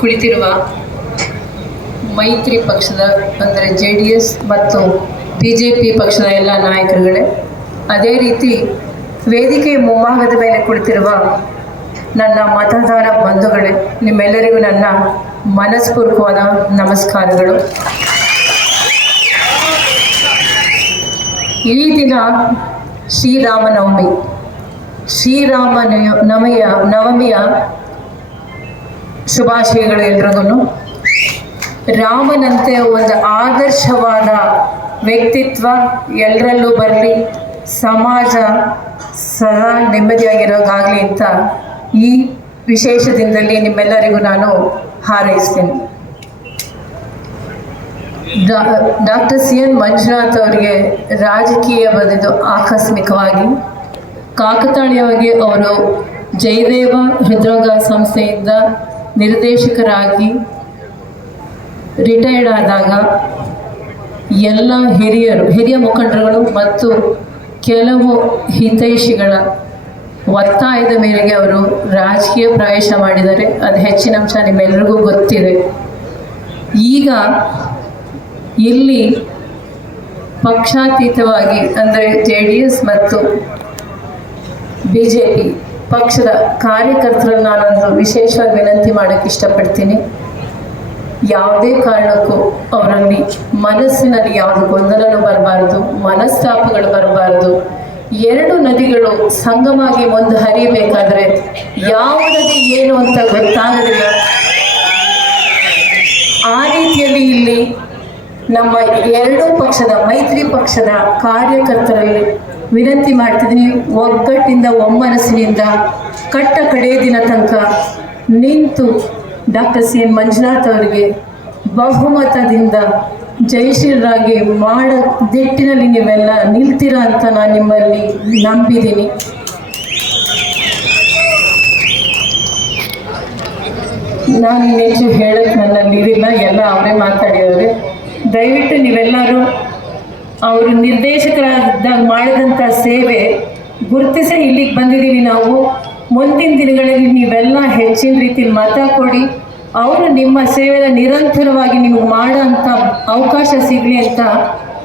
ಕುಳಿತಿರುವ ಮೈತ್ರಿ ಪಕ್ಷದ, ಅಂದರೆ ಜೆ ಡಿ ಎಸ್ ಮತ್ತು ಬಿ ಜೆ ಪಿ ಪಕ್ಷದ ಎಲ್ಲ ನಾಯಕರುಗಳೇ, ಅದೇ ರೀತಿ ವೇದಿಕೆಯ ಮುಂಭಾಗದ ಮೇಲೆ ಕುಳಿತಿರುವ ನನ್ನ ಮತದಾರ ಬಂಧುಗಳೇ, ನಿಮ್ಮೆಲ್ಲರಿಗೂ ನನ್ನ ಮನಸ್ಪೂರ್ವಕವಾದ ನಮಸ್ಕಾರಗಳು. ಈ ದಿನ ಶ್ರೀರಾಮನವಮಿ. ಶ್ರೀರಾಮ ನವಮಿಯ ನವಮಿಯ ಶುಭಾಶಯಗಳು ಎಲ್ರಿಗೂ. ರಾಮನಂತೆ ಒಂದು ಆದರ್ಶವಾದ ವ್ಯಕ್ತಿತ್ವ ಎಲ್ಲರಲ್ಲೂ ಬರಲಿ, ಸಮಾಜ ಸದಾ ನೆಮ್ಮದಿಯಾಗಿರೋದಾಗಲಿ ಅಂತ ಈ ವಿಶೇಷ ದಿನದಲ್ಲಿ ನಿಮ್ಮೆಲ್ಲರಿಗೂ ನಾನು ಹಾರೈಸ್ತೇನೆ. ಡಾಕ್ಟರ್ ಸಿ ಎನ್ ಮಂಜುನಾಥ್ ಅವರಿಗೆ ರಾಜಕೀಯ ಬಂದಿದ್ದು ಆಕಸ್ಮಿಕವಾಗಿ. ಕಾಕತಾಳೀಯವಾಗಿ ಅವರು ಜಯದೇವ ಹೃದ್ರೋಗ ಸಂಸ್ಥೆಯಿಂದ ನಿರ್ದೇಶಕರಾಗಿ ರಿಟೈರ್ಡ್ ಆದಾಗ ಎಲ್ಲ ಹಿರಿಯರು, ಹಿರಿಯ ಮುಖಂಡರುಗಳು ಮತ್ತು ಕೆಲವು ಹಿತೈಷಿಗಳ ಒತ್ತಾಯದ ಮೇರೆಗೆ ಅವರು ರಾಜಕೀಯ ಪ್ರವೇಶ ಮಾಡಿದರೆ ಅದು ಹೆಚ್ಚಿನ ಅಂಶ ನಿಮ್ಮೆಲ್ಲರಿಗೂ ಗೊತ್ತಿದೆ. ಈಗ ಇಲ್ಲಿ ಪಕ್ಷಾತೀತವಾಗಿ ಅಂದರೆ ಜೆ ಡಿ ಎಸ್ ಮತ್ತು ಬಿ ಜೆ ಪಿ ಪಕ್ಷದ ಕಾರ್ಯಕರ್ತರನ್ನು ನಾನೊಂದು ವಿಶೇಷವಾಗಿ ವಿನಂತಿ ಮಾಡೋಕ್ಕೆ ಇಷ್ಟಪಡ್ತೀನಿ. ಯಾವುದೇ ಕಾರಣಕ್ಕೂ ಅವರಲ್ಲಿ ಮನಸ್ಸಿನಲ್ಲಿ ಯಾವುದು ಗೊಂದಲನೂ ಬರಬಾರದು, ಮನಸ್ತಾಪಗಳು ಬರಬಾರದು. ಎರಡು ನದಿಗಳು ಸಂಗಮಾಗಿ ಒಂದು ಹರಿಯಬೇಕಾದ್ರೆ ಯಾವ ನದಿ ಏನು ಅಂತ ಗೊತ್ತಾಗೋದಿಲ್ಲ. ಆ ರೀತಿಯಲ್ಲಿ ಇಲ್ಲಿ ನಮ್ಮ ಎರಡೂ ಪಕ್ಷದ ಮೈತ್ರಿ ಪಕ್ಷದ ಕಾರ್ಯಕರ್ತರಲ್ಲಿ ವಿನಂತಿ ಮಾಡ್ತಿದ್ದೀನಿ, ಒಗ್ಗಟ್ಟಿಂದ, ಒಮ್ಮನಸ್ಸಿನಿಂದ, ಕಟ್ಟ ಕಡೆಯ ದಿನ ತನಕ ನಿಂತು ಡಾಕ್ಟರ್ ಸಿ ಎನ್ ಮಂಜುನಾಥ್ ಅವರಿಗೆ ಬಹುಮತದಿಂದ ಜಯಶೀಲರಾಗಿ ಮಾಡ ದಿಟ್ಟಿನಲ್ಲಿ ನೀವೆಲ್ಲ ನಿಲ್ತೀರಾ ಅಂತ ನಾನು ನಿಮ್ಮಲ್ಲಿ ನಂಬಿದ್ದೀನಿ. ನಾನು ಹೆಚ್ಚು ಹೇಳಕ್ಕೆ ನನ್ನಲ್ಲಿ ಇರಿಲ್ಲ ಎಲ್ಲ ಅವರೇ ಮಾತಾಡಿದವ್ರೆ. ದಯವಿಟ್ಟು ನೀವೆಲ್ಲರೂ ಅವರು ನಿರ್ದೇಶಕರಾದಾಗ ಮಾಡಿದಂಥ ಸೇವೆ ಗುರುತಿಸಿ ಇಲ್ಲಿಗೆ ಬಂದಿದ್ದೀವಿ ನಾವು. ಮುಂದಿನ ದಿನಗಳಲ್ಲಿ ನೀವೆಲ್ಲ ಹೆಚ್ಚಿನ ರೀತಿಯಲ್ಲಿ ಮತ ಕೊಡಿ. ಅವರು ನಿಮ್ಮ ಸೇವೆನ ನಿರಂತರವಾಗಿ ನೀವು ಮಾಡೋ ಅವಕಾಶ ಸಿಗಲಿ ಅಂತ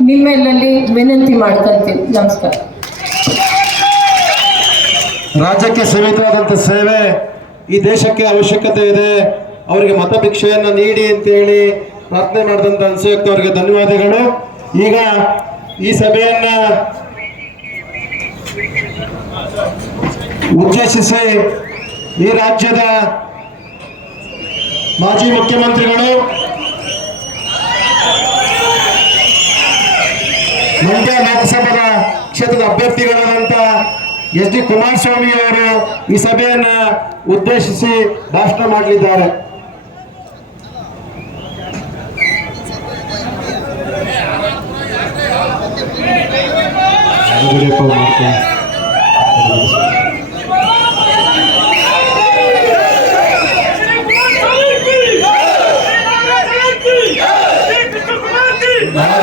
ನಿಮ್ಮೆಲ್ಲಲ್ಲಿ ವಿನಂತಿ ಮಾಡ್ಕೊತೀನಿ ನಮಸ್ಕಾರ. ರಾಜ್ಯಕ್ಕೆ ಸೀಮಿತವಾದಂಥ ಸೇವೆ ಈ ದೇಶಕ್ಕೆ ಅವಶ್ಯಕತೆ ಇದೆ. ಅವರಿಗೆ ಮತಭಿಕ್ಷೆಯನ್ನು ನೀಡಿ ಅಂತೇಳಿ ಪ್ರಾರ್ಥನೆ ಮಾಡಿದಂಥ ಅನ್ಸಯುಕ್ತ ಅವರಿಗೆ ಧನ್ಯವಾದಗಳು. ಈಗ ಈ ಸಭೆಯನ್ನ ಉದ್ದೇಶಿಸಿ ಈ ರಾಜ್ಯದ ಮಾಜಿ ಮುಖ್ಯಮಂತ್ರಿಗಳು ಮಂಡ್ಯ ಲೋಕಸಭಾ ಕ್ಷೇತ್ರದ ಅಭ್ಯರ್ಥಿಗಳಾದಂಥ ಎಸ್ ಡಿ ಕುಮಾರಸ್ವಾಮಿ ಅವರು ಈ ಸಭೆಯನ್ನ ಉದ್ದೇಶಿಸಿ ಭಾಷಣ ಮಾಡಲಿದ್ದಾರೆ.